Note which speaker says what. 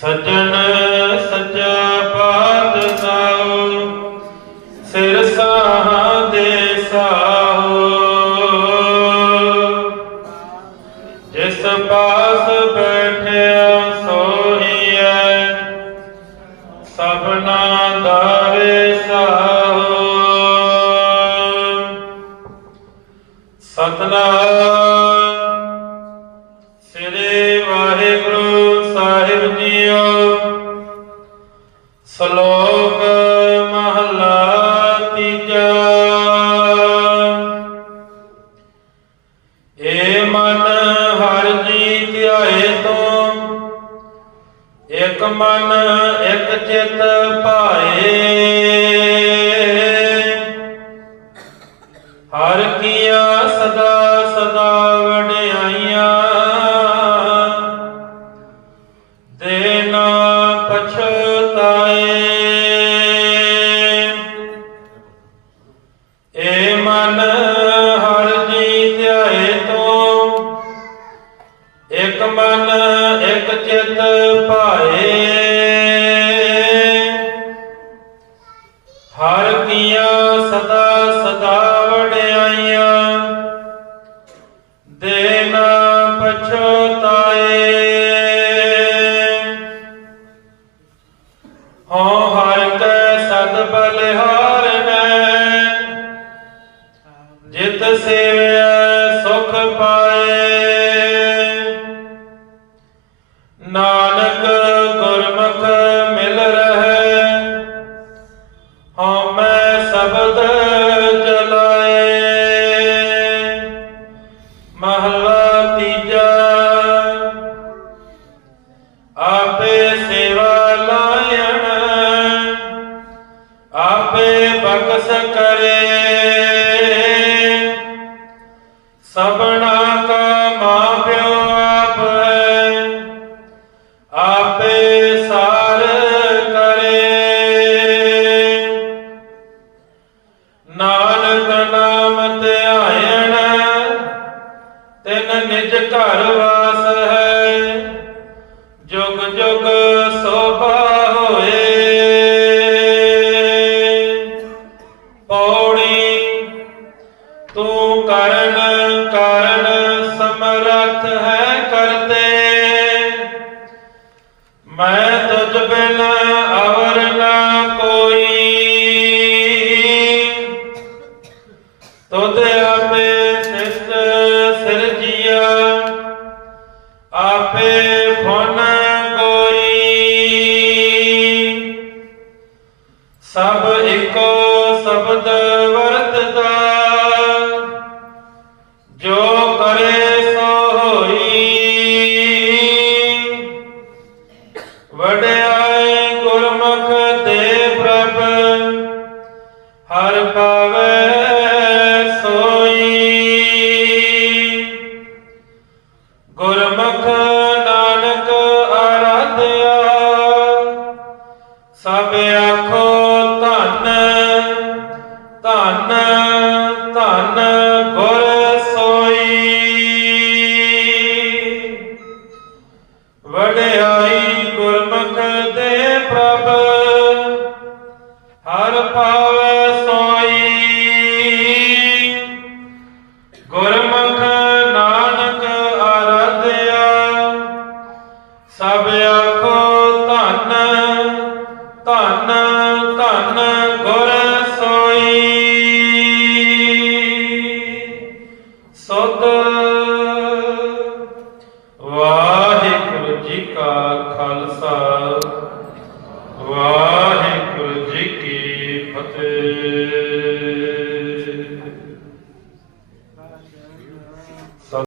Speaker 1: ਸੱਜਣ ਸਤਨਾਮ ਸ੍ਰੀ ਵਾਹਿਗੁਰੂ ਸਾਹਿਬ ਜੀਓ, ਸ਼ਲੋਕ ਮਹਲਾ ਤੀਜਾ। ਮਨ ਹਰ ਜੀ ਤੋਂ, ਇਕ ਮਨ, ਇਕ ਚਿਤ ਭਾ ਜਿਤ ਸੇਵਿਆ ਗੁਰਮੁਖ ਨਾਨਕ ਆਰਾਧਿਆ ਸਭ ਆਖੋ ਧੰਨ ਧੰਨ Wow.